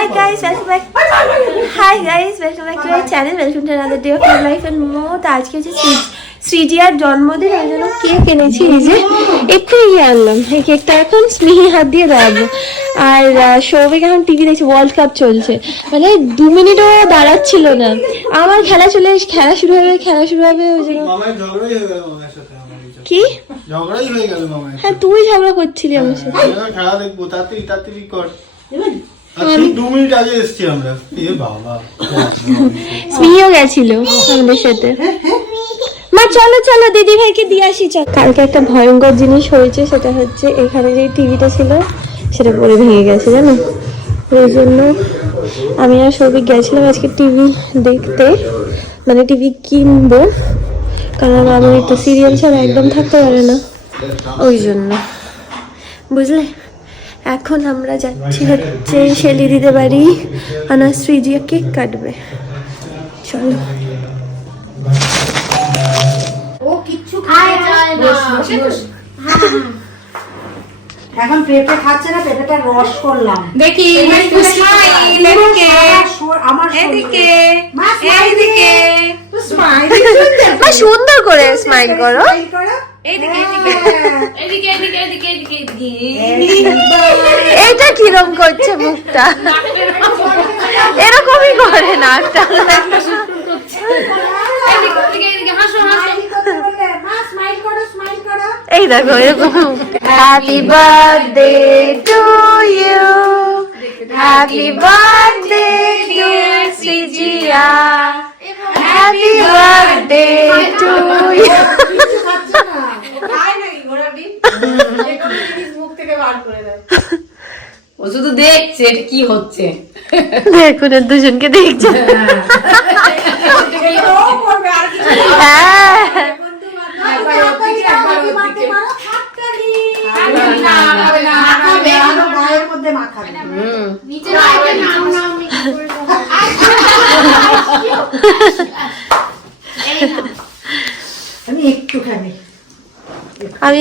Hi guys, welcome back. Hi guys, welcome back to my channel. Welcome to another day of my life and more. তো আজকে হচ্ছে শ্রীজিয়ার জন্মদিন, ওই জন্য cake এনেছি। এই যে একটু আনলাম, এই কেকটা এখন স্নেহি হাত দিয়ে দাঁড়াবো। আর সৌভিক এখন টিভি দেখছে, ওয়ার্ল্ড কাপ চলছে, মানে 2 মিনিটও দাঁড়াচ্ছিল না। আমার খেলা শুরু হবে ওই জন্য। কি ঝগড়াই হয়ে গেল মামা? হ্যাঁ, তুই ঝগড়া করছিলি আমার সাথে। খেলা দেখবো, তাড়াতাড়ি কর। 2 মিনিট আগে এসছি আমরা। এ বাবা, স্মিও গেছিল আমাদের সাথে। মা চলো দিদি ভাইকে দিয়ে আসি। কালকে একটা ভয়ঙ্কর জিনিস হয়েছে, সেটা হচ্ছে এখানে যে টিভিটা ছিল সেটা পরে ভেঙে গেছে, জানো। এই জন্য আমি আর সৌভিক গেছিলাম আজকে টিভি দেখতে, মানে টিভি কিনবো, কারণ আমি তো সিরিয়াল ছাড়া একদম থাকতে পারে না, ওই জন্য, বুঝলে। এখন আমরা যাচ্ছি হচ্ছে শেলি দিতে বাড়ি, আনার শ্রীজিয়া কেক কাটবে। চলো। ও কিচ্ছু খায় না। এখন পেঁপে খাচ্ছে না, পেঁপেটা রস করলাম। দেখি একটু স্মাইল, এদিকে আমার এদিকে এদিকে মা সুন্দর করে স্মাইল করো। এদিকে এদিকে এদিকে এদিকে এদিকে এদিকে এটা কিরম করছে মুখটা, এরকমই করে না একটা। এই দেখো এরকম। Happy birthday to you, happy birthday dear Sreejiya, happy birthday to you. ও শুধু দেখছে এটা কি হচ্ছে। দেখুন দুজনকে দেখছে। হ্যাঁ আমি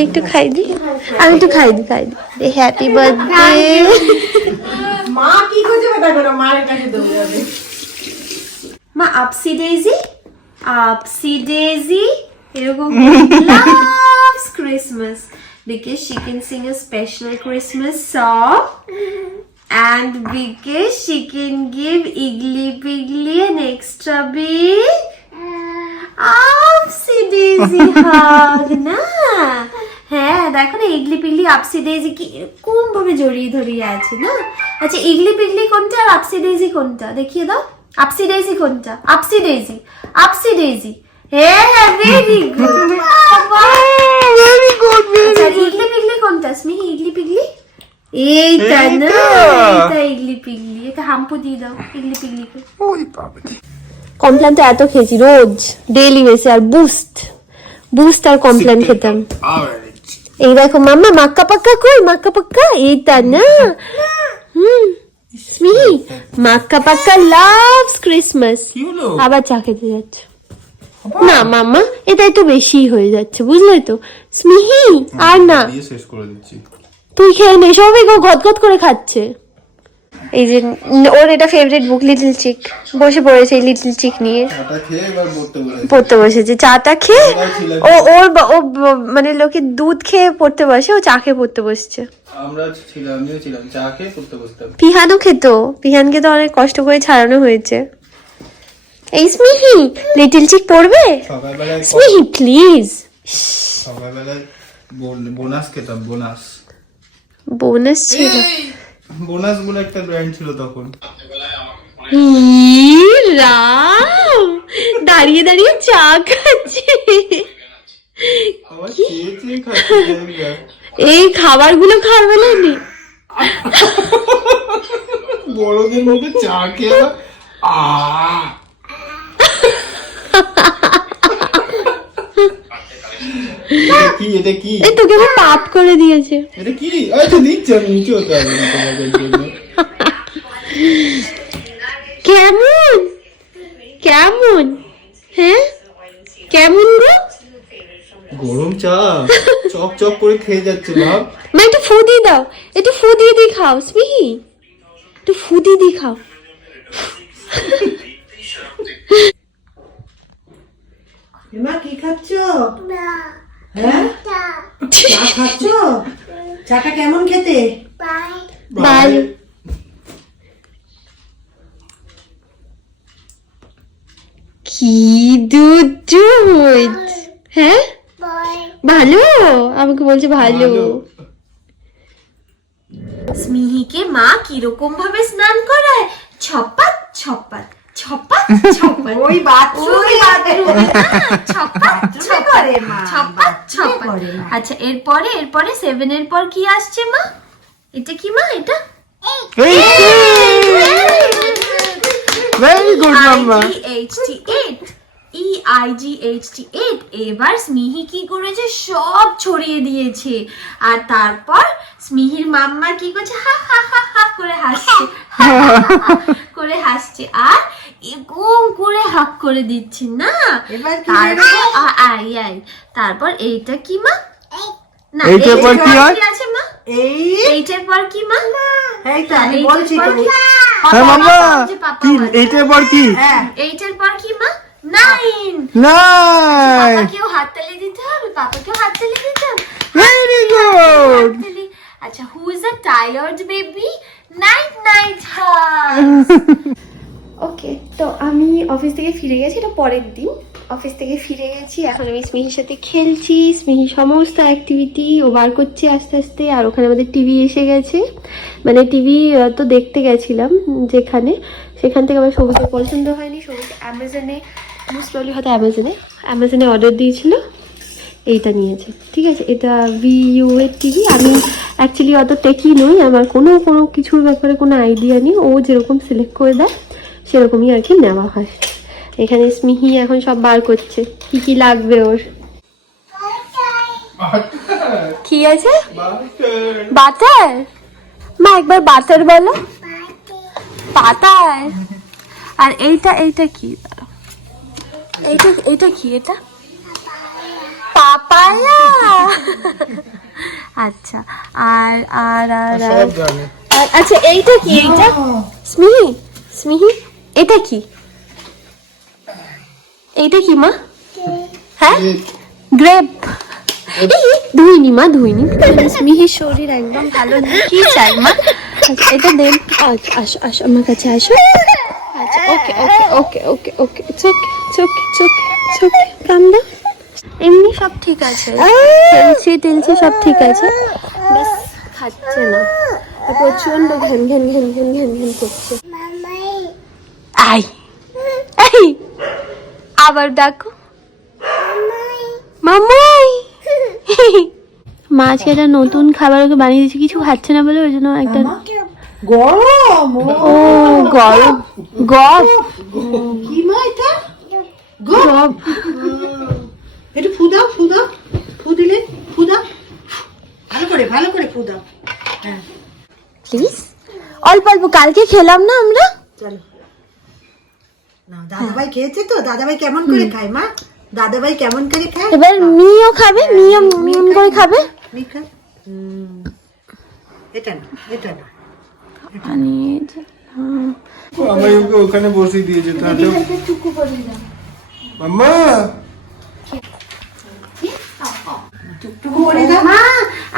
একটু খাই দিই। Happy birthday. মা কি করছে বেটা করে মায়ের কাছে দৌড়ে যাবে। মা আপসি ডেজি এরকম loves Christmas because she can sing a special Christmas song and because she can give Igly Pigly an extra big Upsy Daisy hug না। হ্যাঁ দেখো না, ইগলি পিগলি আপসি ডেজি কি এরকম ভাবে জড়িয়ে ধরিয়ে আছে না। আচ্ছা ইগলি পিগলি কোনটা আর আপসি ডেজি কোনটা দেখিয়ে দাও। আপসি ডেজি কোনটা? আপসি ডেজি। হ্যাঁ ভেরি গুড, ইগলি পিগলি কোনটা স্মিহি? ইগলি পিগলি এইটা না, এটা ইগলি পিগলি। এটা হাম্পু দিয়ে দাও ইগলি পিগলিকে। কমপ্লেন তো এত খেয়েছি রোজ ডেইলি বেসে, আর বুস্ট আর কমপ্লেন খেতাম। এই দেখো মাম্মা মাক্কা পাক্কা কই, মাক্কা পাক্কা এইটা না। স্মিহি মাক্কা পাক্কা লাভস ক্রিসমাস। আবার চা খেতে যাচ্ছে না মাম্মা, এটাই তো বেশি হয়ে যাচ্ছে, বুঝলে তো স্মিহি। আর না শেষ করে দিচ্ছি, তুই খেয়ে নে। সবাই গদগদ করে খাচ্ছে। এই যে ওর এটা ফেভারিট বুক লিটল চিক, বসে পড়েছে এই লিটল চিক নিয়ে পড়তে বসেছে। চাটা খেয়ে ও মানে লোকে দুধ খেয়ে পড়তে বসে, ও চা খেয়ে পড়তে বসছে। আমিও ছিলাম, চা খেয়ে পড়তে বসতাম। পিহানও খেত, পিহানকে তো অনেক কষ্ট করে ছাড়ানো হয়েছে। এই স্মিহি লিটল চিক পড়বে? স্মিহি প্লিজ। সকালবেলায় বোনাস খেতাম, বোনাস ছিল, বোনাস বলে একটা ব্র্যান্ড ছিল তখন। দাঁড়িয়ে দাঁড়িয়ে চা খাচ্ছে। এই খাবার গুলো খাবে না নি বড়দের মুখে চা খেয়ে এটা কি এই তোকে আমি পাপ করে দিয়েছে। এটা কি? আচ্ছা দিচ্ছি আমি, নিচে হতে হবে না তোমাদের জন্য। কেমন হ্যাঁ কেমন গো? গরম চা চক করে খেয়ে যাচ্ছে ভাব। মা একটু ফু দিয়ে দাও, একটু ফু দিয়ে খাও স্মিহি। একটু ফুটি দি খাও। মা কি খাচ্ছ? হ্যাঁ চা খাচ্ছ? চাটা কেমন খেতে? ভালো। কি দুধ, হ্যাঁ ভালো, আমাকে বলছে ভালো। স্মিহিকে মা কিরকম ভাবে স্নান করায়, ছপাত ছপাত ছপাত ছপাত, ওই বাথরুমে ছপাত ছপাত করে মা, ছপাত ছপাত। করে মা। আচ্ছা এরপরে 7 এর পর কি আসছে মা? এটা কি মা? এটা ভেরি গুড মাম্মা। EIGHT8। এবার স্মিহি কি করেছে, সব ছড়িয়ে দিয়েছে। আর তারপর স্মিহির মাম্মা কি করছে, হা হা হা হা করে হাসছে, করে হাসছে আর এরকম করে হাক করে দিচ্ছে না। এবার কি তারপর তারপর এইটা কি মা? না এইটার পর কি হয়? আছে মা? এই এইটার পর কি মা? এই তো আমি বলছি তো। হ্যাঁ মাম্মা, পাপা কি বলে। এইটার পর কি? হ্যাঁ এইটার পর কি মা? 9। নাই, পাপাকেও হাততালি দিতে হবে, পাপাকেও হাততালি দিতে হবে। Very good. হাততালি। আচ্ছা, who is a tired baby? Night night. Okay, তো আমি অফিস থেকে ফিরে গেছি, এটা পরের দিন। অফিস থেকে ফিরে গেছি, এখন আমি স্মিহির সাথে খেলছি। স্মিহি সমস্ত অ্যাক্টিভিটি ও বার করছে আস্তে আস্তে। আর ওখানে আমাদের টিভি এসে গেছে, মানে টিভি তো দেখতে গেছিলাম যেখানে, সেখান থেকে আমার সবুজের পছন্দ হয়নি। সবুজ অ্যামাজনে, মোস্ট প্রবলি হয়তো অ্যামাজনে অর্ডার দিয়েছিল, এইটা নিয়েছে। ঠিক আছে, এটা VU এর টিভি। আমি অ্যাকচুয়ালি অত টেকি নই, আমার কোনো কিছুর ব্যাপারে কোনো আইডিয়া নেই। ও যেরকম সিলেক্ট করে দেয় সেরকমই আর কি নেওয়া হয়। এখানে স্মিহি এখন সব বার করছে কি কি লাগবে ওর। কি আছে? বাটার। মা একবার বাটার বলো। বাটার। আর এইটা কি? এইটা কি? এটা পাপায়া। আচ্ছা, আর আর আর সব জানে। আচ্ছা এইটা কি? এইটা স্মিহি এটা কি? এইটা কি মা? হ্যাঁ গ্রেপ। ধুইনি মা, ধুইনি। স্মিহির শরীর একদম ভালো নেই, কি চাই মা? আচ্ছা এটা দেন। আচ্ছা আসো আসো আমার কাছে আসো। আচ্ছা okay okay okay okay okay, it's okay it's okay it's okay it's okay, calm down. এমনি সব ঠিক আছে, খেলছে টেলছে সব ঠিক আছে, বাস খাচ্ছে না। প্রচন্ড ঘ্যান ঘ্যান ঘ্যান ঘ্যান ঘ্যান ঘ্যান করছে। আই এই আবার ডাকো মামাই। মাছ একটা নতুন খাবার ওকে বানিয়ে দিয়েছি, কিছু খাচ্ছে না বলে ওই জন্য একটা গরম। ও গরম গপ কি মা এটা? গপ। একটু ফু দাও, ফু দিলে ফু দাও, ভালো করে ফু দাও। হ্যাঁ প্লিজ, অল্প অল্প, কালকে খেলাম না আমরা। চলো না, দাদাভাই খেয়েছে তো। দাদাভাই কেমন করে খায় মা? দাদাভাই কেমন করে খায়? এবার মিও খাবে, মিও মিম করে খাবে। মিকা এটা না, এটা না। আমার ওকে ওখানে বসিয়ে দিয়েছে তাহলে। মাম্মা টুকটুকু করে দাও। মা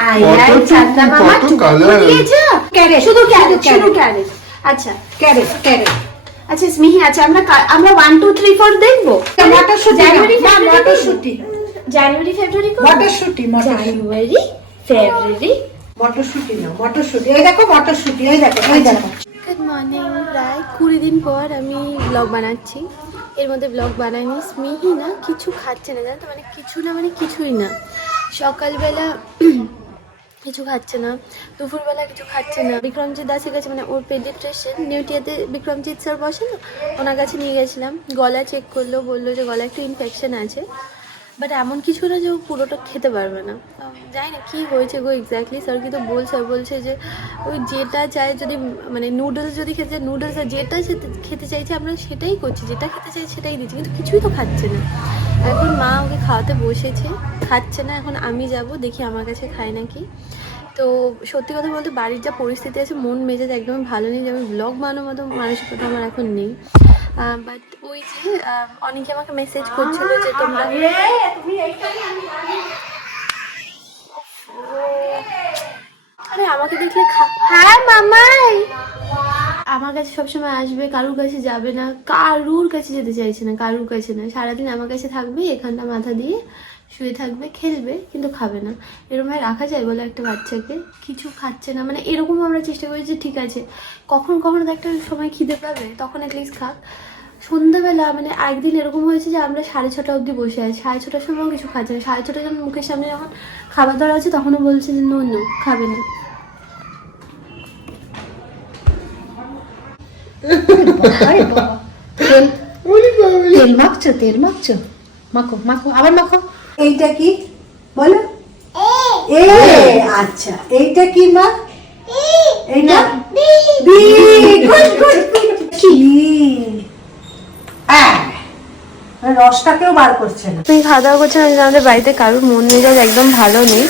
আই আই চাঁদা মামা কত কালার। ক্যারেট, শুধু ক্যারেট। আচ্ছা ক্যারেট। আচ্ছা স্মিহি, আচ্ছা আমরা 1 2 3 4 দেখবো। মটরশুঁটি, জানুয়ারি না মটরশুঁটি, জানুয়ারি ফেব্রুয়ারি মটরশুঁটি, জানুয়ারি ফেব্রুয়ারি মটরশুঁটি না, মটরশুঁটি। এই দেখো মটরশুঁটি, এই দেখো এই দেখো। Good morning. প্রায় 20 দিন পর আমি ব্লগ বানাচ্ছি। এর মধ্যে ব্লগ বানাইনি। স্মিহি না কিছু খাচ্ছে না, জানো তো, মানে কিছু না, মানে কিছুই না। সকালবেলা কিছু খাচ্ছে না, দুপুরবেলা কিছু খাচ্ছে না। বিক্রমজিৎ দাসের কাছে, মানে ওর পেডিয়াট্রিশিয়ান নিউটিয়াতে বিক্রমজিৎ স্যার বসে না, ওনার কাছে নিয়ে গেছিলাম। গলা চেক করলো, বললো যে গলা একটু ইনফেকশন আছে, বাট এমন কিছু না যে ও পুরোটা খেতে পারবে না। জানি না কী হয়েছে গো এক্স্যাক্টলি। স্যার কিন্তু বলছে যে ওই যেটা চায়, যদি মানে নুডলস যদি খেতে চায় নুডলস, আর যেটা খেতে চাইছে আমরা সেটাই করছি, যেটা খেতে চাই সেটাই দিচ্ছি, কিন্তু কিছুই তো খাচ্ছে না। এখন মা ওকে খাওয়াতে বসেছে, খাচ্ছে না। এখন আমি যাব দেখি আমার কাছে খায় নাকি। তো সত্যি কথা বলতে বাড়ির যা পরিস্থিতি আছে মন মেজাজ একদমই ভালো নেই, যে আমি ব্লগ বানানোর মতো মানসিকতা আমার এখন নেই। বাট ওই যে অনেকে আমাকে মেসেজ করছিল যে তোমরা আরে আমাকে দেখলে হ্যাঁ মামাই আমার কাছে সবসময় আসবে, কারুর কাছে যাবে না, কারুর কাছে যেতে চাইছে না, কারুর কাছে না, সারাদিন আমার কাছে থাকবে, এখানটা মাথা দিয়ে শুয়ে থাকবে, খেলবে, কিন্তু খাবে না। এরকম ভাবে রাখা যায় বলে একটা বাচ্চাকে? কিছু খাচ্ছে না, মানে এরকম আমরা চেষ্টা করি যে ঠিক আছে কখনো কখনো তো একটা সময় খিদে পাবে, তখন অ্যাটলিস্ট খাক। সন্ধ্যাবেলা মানে একদিন এরকম হয়েছে যে আমরা 6:30 অবধি বসে আছি, 6:30টার সময়ও কিছু খাচ্ছে না, 6:30 যখন মুখের সামনে যখন খাবার দাবার আছে তখনও বলছে যে নো নো খাবে না। তেল মাখছো, মাখো মাখো, আবার মাখো। এইটা কি বলো? এ আচ্ছা, এইটা কি মা? এইটা বি। Good good. কি রসটাকেও বার করছে না। তুমি খাওয়া দাওয়া করছো না, আমাদের বাড়িতে কারোর মন মেজাজ একদম ভালো নেই।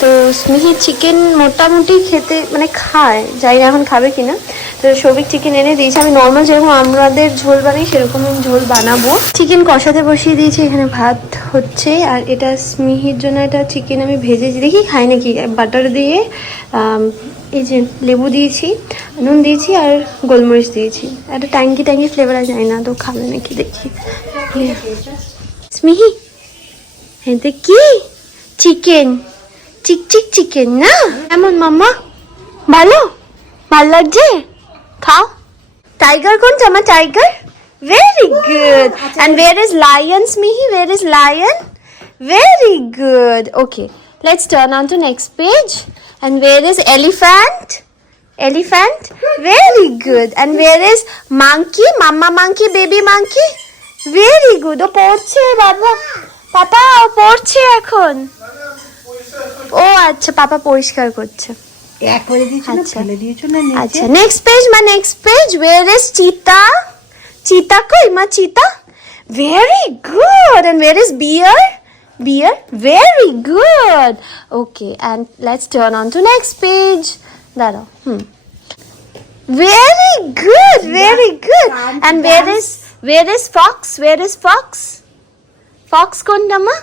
তো স্মিহি চিকেন মোটামুটি খেতে মানে খায়, জানি না এখন খাবে কিনা। তো সৌভিক চিকেন এনে দিয়েছে, আমি নর্মাল যেরকম আমাদের ঝোল বানাই সেরকম ঝোল বানাবো। চিকেন কষাতে বসিয়ে দিয়েছি, এখানে ভাত হচ্ছে। আর এটা স্মিহির জন্য এটা চিকেন আমি ভেজেছি, দেখি খাই নাকি। বাটার দিয়ে এই যে লেবু দিয়েছি, নুন দিয়েছি আর গোলমরিচ দিয়েছি, একটা ট্যাঙ্কি ট্যাঙ্কি ফ্লেভার আর যায় না, তো খাবে নাকি দেখি। স্মিহি এটা কি? চিকেন, চিক চিক চিকেন না? এমন মাম্মা ভালো ভাল লাগছে, খাও। টাইগার কোনটা আমার? Tiger, very good. And where is lion স্মিহি? Where is lion? Very good. Okay, let's turn on to next page. And where is elephant? Elephant? Very good. And where is monkey? Mama monkey, baby monkey? Very good. ও পড়ছে বাবা, পাপা ও পড়ছে এখন। ও আচ্ছা, পাপা পরিষ্কার করছে। এক করে দিয়েছো না, আচ্ছা। ফেলে দিয়েছো না নিচে? আচ্ছা, next page মা, next page. Where is cheetah? Cheetah কই মা? cheetah? Very good. And where is bear? Bear? Very good. Okay, and let's turn on to next page. দাঁড়াও, very good, very good. And where is fox? Where is fox? Fox কোনটা মা?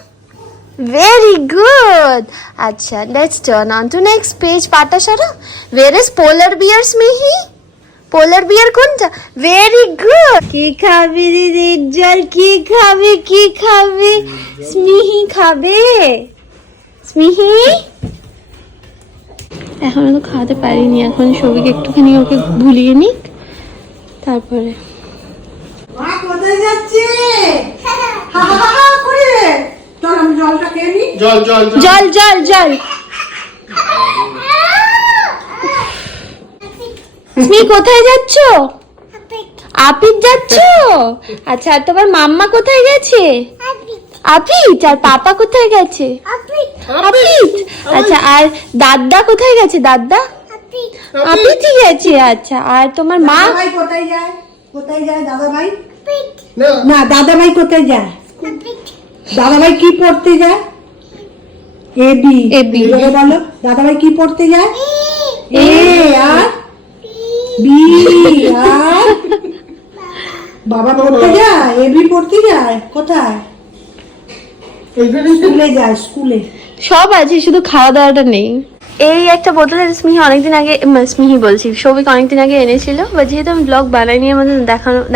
Very good. আচ্ছা, let's turn on to next page. পাটা সরো। Where is polar bear স্মিহি? পোলার বিয়ার কোনটা? Very good. কি খাবি দিদি জল? কি খাবি? কি খাবি? স্মিহি খাবে। স্মিহি এখনো তো খাওয়াতে পারিনি, এখন সবিকে একটুখানি ওকে ভুলিয়ে নিক তারপরে। মা কোথায় যাচ্ছে? হা হা হা করে চল, আমি জলটা খেয়ে নি। জল জল জল জল। তুমি কোথায় যাচ্ছ? আপিত যাচ্ছ? আচ্ছা, আর তোমার মাম্মা কোথায় গেছে? আপিত। আর পাপা কোথায় গেছে? আপিত। আচ্ছা, আর দাদা কোথায় গেছে? দাদা আপিতই গেছে। আচ্ছা, আর তোমার মা? ভাই কোথায় যায়? কোথায় যায় দাদা ভাই? না, দাদা ভাই কোথায় যায়? দাদা ভাই কি পড়তে যায়? এবি। এবি বলো, দাদা ভাই কি পড়তে যায়? এ আর বি। আর বাবা পড়তে যায়, এবি পড়তে যায় কোথায়? স্কুলে যায়, স্কুলে। সব আছে, শুধু খাওয়া দাওয়াটা নেই। এই একটা বোতলে স্মিহি অনেকদিন আগে, স্মিহি বলছি সৌভিক অনেকদিন আগে এনেছিল, বা যেহেতু আমি ব্লগ বানাইনি আমাদের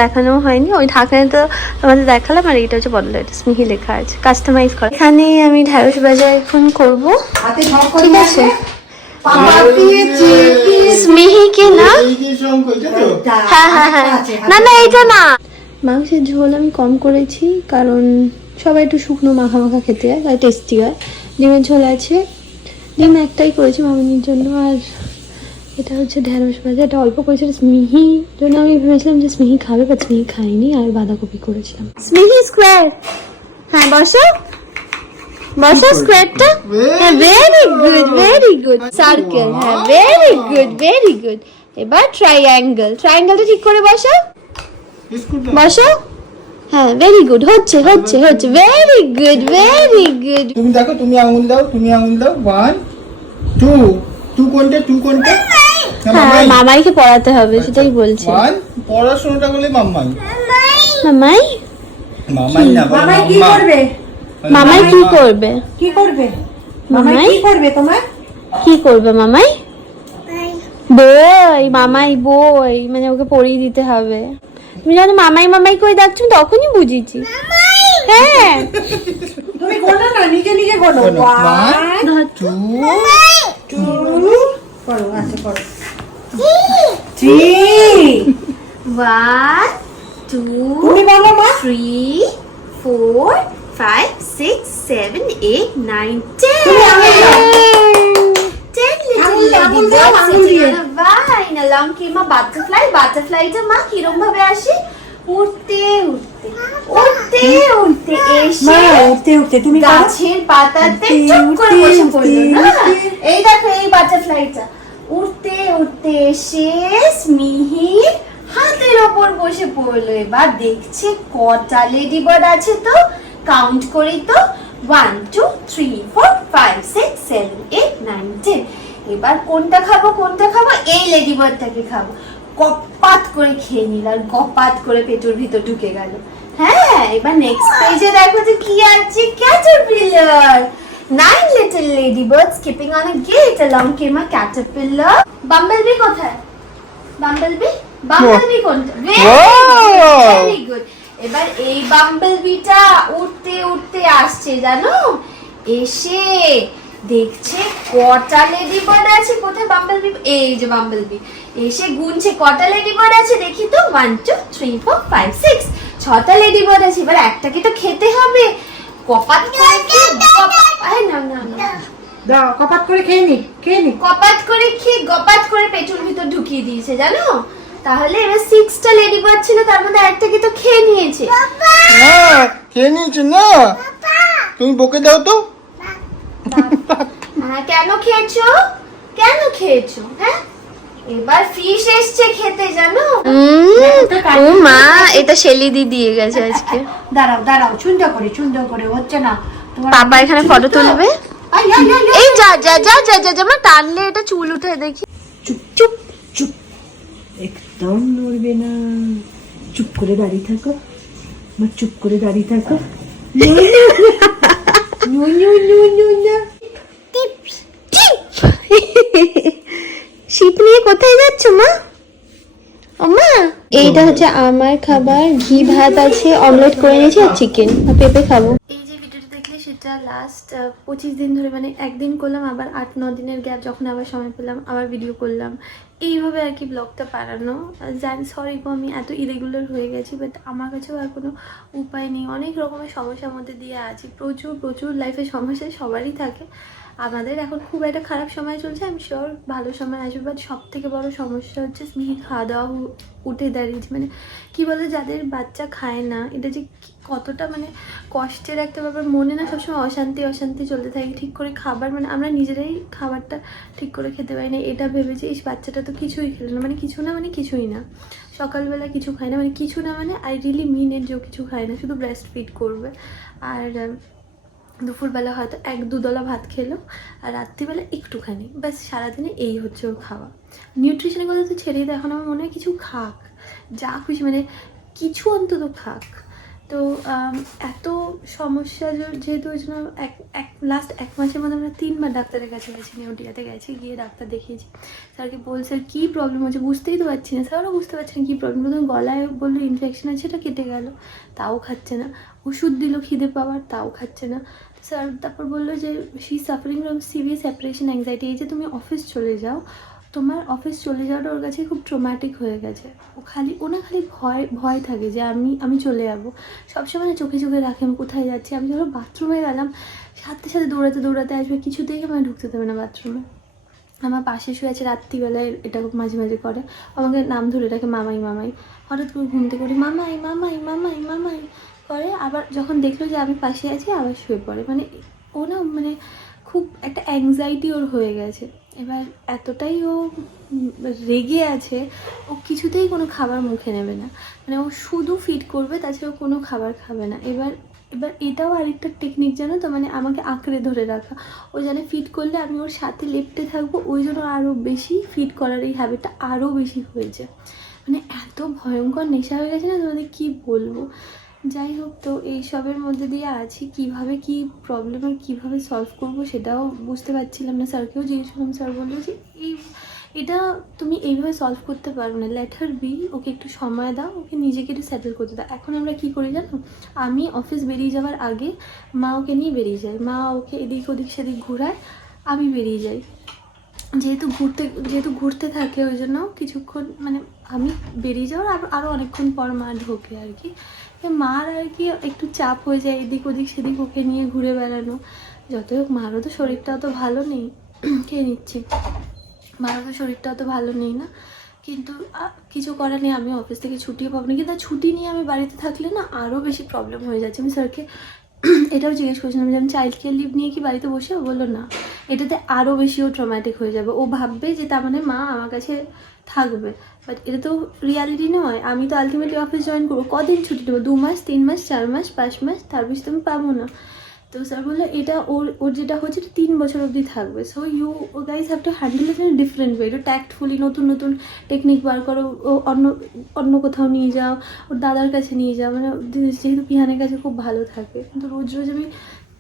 দেখানো হয়নি, ওই ঢাকায় তো আমাদের দেখালাম। আর এইটা হচ্ছে বোতলে, স্মিহি লেখা আছে, কাস্টমাইজ করা। এখানে আমি ঢেঁড়স ভাজা এখন করবো, ঠিক আছে? স্মিহিকে না, হ্যাঁ হ্যাঁ হ্যাঁ, না না এইটা না। মাংসের ঝোল আমি কম করেছি, কারণ সবাই একটু শুকনো মাখা মাখা খেতে হয়, তাই টেস্টি হয়। ডিমের ঝোল আছে, ডিম একটাই করেছি মামিনির জন্য। আর এটা হচ্ছে ঢেঁড়স ভাজা, এটা অল্প করেছিল স্মিহি জন্য। আমি ভেবেছিলাম যে স্মিহি খাবে, বাট স্মিহি খাইনি। আর বাঁধাকপি করেছিলাম। স্মিহি স্কোয়ার, হ্যাঁ বসো বসো। স্কোয়ারটা, হ্যাঁ very good very good. Circle, হ্যাঁ ভেরি গুড ভেরি গুড। এবার ট্রাইঅ্যাঙ্গেল, ট্রাইঅ্যাঙ্গেলটা ঠিক করে বসো বসো। হ্যাঁ ভেরি গুড, হচ্ছে হচ্ছে হচ্ছে, ভেরি গুড ভেরি গুড। তুমি দেখো, তুমি আঙুল দাও, তুমি আঙুল দাও। 1 2 কোনটা হ্যাঁ মামাইকে পড়াতে হবে সেটাই বলছে। পড়াশোনাটা করলে মাম্মাই মামাই মামাই না মামাই কি করবে? মামাই কি করবে? কি করবে? মামাই মামাই কি করবে তোমার? কি করবে মামাই? বই। মামাই বই মানে ওকে পড়িয়ে দিতে হবে। তুমি জানো মামাই মামাই কই ডাকছো তখনই বুঝেছি। হ্যাঁ তুমি গোনো না, নিজে নিজে গোনো। 1 2 করো, আচ্ছা করো। 3 1 2 তুমি বলো মা। 3 4 5 6 7 8 9 তুমি আঙুল দাও। 10 আঙুল দাও, আঙুল দাও, little আঙুল দিয়ে। vine along came a butterfly. বাটারফ্লাইটা মা কিরম ভাবে আসে? উড়তে উড়তে উড়তে উড়তে মা এসে উঠতে উঠতে তুমি করো। গাছের পাতাতে উড়তে, চুপ করে বসে উড়তে, পড়লো না? উড়তে। এই দেখো এই বাটারফ্লাইটা উড়তে উড়তে এসে স্মিহির হাতের ওপর বসে পড়লো। এবার দেখছে কটা লেডি বার্ড আছে, তো কাউন্ট করি তো 1 2 3 4 5 6 7 8 9 10। এবার কোনটা খাবো এই লেডি বার্ডটাকে খাবো। গপাত করে খেয়ে নিল আর গপাত করে পেটের ভিতর ঢুকে গেল। হ্যাঁ এবার নেক্সট পেজে দেখো যে কি আছে, Caterpillar. 9 little ladybirds skipping on a gate. Along came a caterpillar. Bumblebee কোথায়? বাম্বলবি কোনটা? Very good. এবার এই বাম্বলবিটা উড়তে উড়তে আসছে জানো, এসে দেখছে কটা লেডি বার্ড আছে। কোথায় বাম্বলবি? এই যে বাম্বলবি এসে গুনছে কটা লেডি বার্ড আছে, দেখি তো 1 2 3 4 5 6 6টা লেডি বার্ড আছে। এবার একটাকে তো খেতে হবে। কপাত করে দাও, কপাত করে খেয়ে নি, খেয়ে নি। কপাত করে খেয়ে গপাত করে পেটের ভিতর ঢুকিয়ে দিয়েছে জানো। তাহলে এবার 6টা লেডি বার্ড ছিল, তার মধ্যে একটাকে তো খেয়ে নিয়েছে। খেয়ে নিয়েছো না? তুমি বকে দাও তো। হ্যাঁ কেন খেয়েছো? হ্যাঁ এবার ফিশ এসছে খেতে জানো। ও মা এটা শেলি দি দিয়ে গেছে আজকে। দাঁড়াও দাঁড়াও, সুন্দর করে হচ্ছে না তোমার। পাপা এখানে ফটো তুলবে। I, I, I, I. এই যা যা যা যা যা যা মা টানলে এটা চুল উঠে দেখি। চুপ চুপ চুপ, একদম নড়বে না। চুপ করে দাঁড়িয়ে থাকো মা, চুপ করে দাঁড়িয়ে থাকো। শীত নিয়ে কোথায় যাচ্ছ মা? মা এইটা হচ্ছে আমার খাবার, ঘি ভাত আছে, অমলেট করে নিয়েছি আর চিকেন আর পেঁপে খাবো। এই যে ভিডিওটা দেখলে সেটা লাস্ট 25 দিন ধরে, মানে একদিন করলাম, আবার 8-9 দিনের গ্যাপ, যখন আবার সময় পেলাম আবার ভিডিও করলাম। এইভাবে আর কি ব্লগটা বানানো। জানি সরি গো আমি এত ইরেগুলার হয়ে গেছি, বাট আমার কাছেও আর কোনো উপায় নেই। অনেক রকমের সমস্যার মধ্যে দিয়ে আছি, প্রচুর লাইফে সমস্যা সবারই থাকে। আমাদের এখন খুব একটা খারাপ সময় চলছে, আমি শিওর ভালো সময় আসবে। বাট সব থেকে বড় সমস্যা হচ্ছে স্মিহি খাওয়া দাওয়া উঠে দাঁড়িয়েছে। মানে কি বলে, যাদের বাচ্চা খায় না, এটা যে কতটা মানে কষ্টের একটা ব্যাপার। মনে না সবসময় অশান্তি চলতে থাকে। ঠিক করে খাবার, মানে আমরা নিজেরাই খাবারটা ঠিক করে খেতে পারি না। এটা ভেবেছি এই বাচ্চাটা তো কিছুই খেলো না, মানে কিছুই না। সকালবেলা কিছু খায় না, মানে কিছু না, মানে আই রিয়েলি মিন ইট, যে কিছু খায় না, শুধু ব্রেস্ট ফিড করবে। আর দুপুরবেলা হয়তো 1-2 দলা ভাত খেলো, আর রাত্রিবেলা একটুখানি, ব্যাস। সারাদিনে এই হচ্ছে ওর খাওয়া। নিউট্রিশনের কথা তো ছেড়েই দেয়, এখন আমার মনে হয় কিছু খাক, যা খুশি, মানে কিছু অন্তত খাক। তো এত সমস্যা যেহেতু ওই জন্য লাস্ট 1 মাসের মধ্যে আমরা 3বার ডাক্তারের কাছে গেছি, নেউটিয়াতে গেছি, গিয়ে ডাক্তার দেখিয়েছি। স্যারকে বলছে কী প্রবলেম হচ্ছে বুঝতেই তো পারছি না। স্যারও বুঝতে পারছেন কী প্রবলেম। প্রথমে গলায় বললো ইনফেকশন আছে, সেটা কেটে গেল, তাও খাচ্ছে না। ওষুধ দিল খিদে পাওয়ার, তাও খাচ্ছে না। স্যার তারপর বললো যে she suffering from severe separation anxiety. এই যে তুমি অফিস চলে যাও, তোমার অফিস চলে যাওয়াটা ওর কাছে খুব ট্রমাটিক হয়ে গেছে। খালি ভয় থাকে যে আমি চলে যাবো। সবসময় চোখে রাখে আমি কোথায় যাচ্ছি। আমি যখন বাথরুমে গেলাম, সাথে দৌড়াতে আসবে, কিছুতেই আমায় ঢুকতে দেবে না বাথরুমে। আমার পাশে শুয়ে আছে, রাত্রিবেলায় এটা খুব মাঝে মাঝে করে, আমাকে নাম ধরে রাখে মামাই। হঠাৎ করে ঘুম থেকে উঠে মামাই করে, আবার যখন দেখলো যে আমি পাশে আছি আবার শুয়ে পড়ে। মানে ও না, মানে খুব একটা অ্যাংজাইটি ওর হয়ে গেছে। এবার এতটাই ও রেগে আছে, ও কিছুতেই কোনো খাবার মুখে নেবে না। মানে ও শুধু ফিড করবে, তাছাড়া কোনো খাবার খাবে না। এবার এবার এটাও আরেকটা টেকনিক জানো তো, মানে আমাকে আঁকড়ে ধরে রাখা। ও জানে ফিট করলে আমি ওর সাথে লেপ্টে থাকবো, ওই জন্য আরও বেশি ফিট করার এই হ্যাবিটটা আরও বেশি হয়েছে। মানে এত ভয়ঙ্কর নেশা হয়ে গেছে না, তোমাদের কী বলবো। যাই হোক, তো এইসবের মধ্যে দিয়ে আছি। কিভাবে কি প্রবলেমের কীভাবে সলভ করব সেটাও বুঝতে পারছিলাম না। স্যারকেও জিজ্ঞেস করলাম, স্যার বললো যে এটা তুমি এইভাবে সলভ করতে পারো না, লেট হার বি, ওকে একটু সময় দাও, ওকে নিজেকে একটু সেটেল করতে দাও। এখন আমরা কি করি জানো, আমি অফিস বেরিয়ে যাওয়ার আগে মা ওকে নিয়ে বেরিয়ে যায়, মা ওকে এদিক ওদিক সেদিক ঘোরায়, আমি বেরিয়ে যাই। যেহেতু ঘুরতে থাকে ওই জন্য কিছুক্ষণ মানে আমি বেরিয়ে যাওয়ার আরও অনেকক্ষণ পর মা ঢোকে আর কি। মার আর কি একটু চাপ হয়ে যায় এদিক ওদিক সেদিক ওকে নিয়ে ঘুরে বেড়ানো। যতই হোক মারও তো শরীরটা অত ভালো নেই, খেয়ে নিচ্ছি, মারও তো শরীরটা অত ভালো নেই না, কিন্তু কিছু করার নেই। আমি অফিস থেকে ছুটিও পাবো না, কিন্তু ছুটি নিয়ে আমি বাড়িতে থাকলে না আরও বেশি প্রবলেম হয়ে যাচ্ছে। আমি স্যারকে এটাও জিজ্ঞেস করছিলাম যে আমি চাইল্ড কেয়ার লিভ নিয়ে কি বাড়িতে বসে, ও বললো না, এটাতে আরও বেশি ও ট্রমাটিক হয়ে যাবে। ও ভাববে যে তার মানে মা আমার কাছে থাকবে, বাট এটা তো রিয়ালিটি নয়। আমি তো আলটিমেটলি অফিস জয়েন করবো, কদিন ছুটি নেবো, 2 মাস 3 মাস 4 মাস 5 মাস, তার বেশি তো আমি পাবো না। তো স্যার বললো এটা ওর যেটা হচ্ছে 3 বছর অবধি থাকবে। So you guys have to handle it in different way, এটা ট্যাক্টফুলি নতুন নতুন টেকনিক বার করো, ও অন্য কোথাও নিয়ে যাও, ওর দাদার কাছে নিয়ে যাও, মানে যেহেতু পিহানের কাছে খুব ভালো থাকে। কিন্তু রোজ রোজ আমি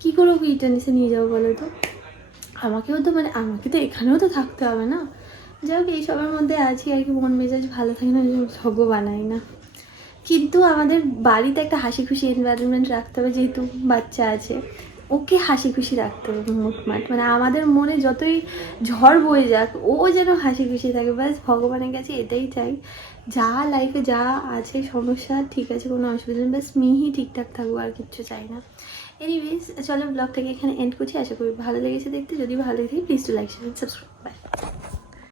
কী করে ওকে ইটার্নিসে নিয়ে যাবো বলো তো, আমাকেও তো মানে আমাকে তো এখানেও তো থাকতে হবে না। যাই হোক, এইসবের মধ্যে আছি আর কি, মন মেজাজ ভালো থাকে না, ঝগো বানাই না। কিন্তু আমাদের বাড়িতে একটা হাসি খুশি এনভায়রনমেন্ট রাখতে হবে, যেহেতু বাচ্চা আছে, ওকে হাসি খুশি রাখতে হবে মোটমাট। মানে আমাদের মনে যতই ঝড় বয়ে যাক, ও যেন হাসি খুশি থাকে, ব্যাস ভগবানের কাছে এটাই চাই। যা লাইফে যা আছে সমস্যা, ঠিক আছে, কোনো অসুবিধা নেই, ব্যাস মিহি ঠিকঠাক থাকবো, আর কিচ্ছু চাই না। এনিওয়েজ, চলো ব্লগটাকে এখানে এন্ড করছি। আশা করি ভালো লেগেছে দেখতে। যদি ভালো লেগে থাকে please to like share subscribe. By.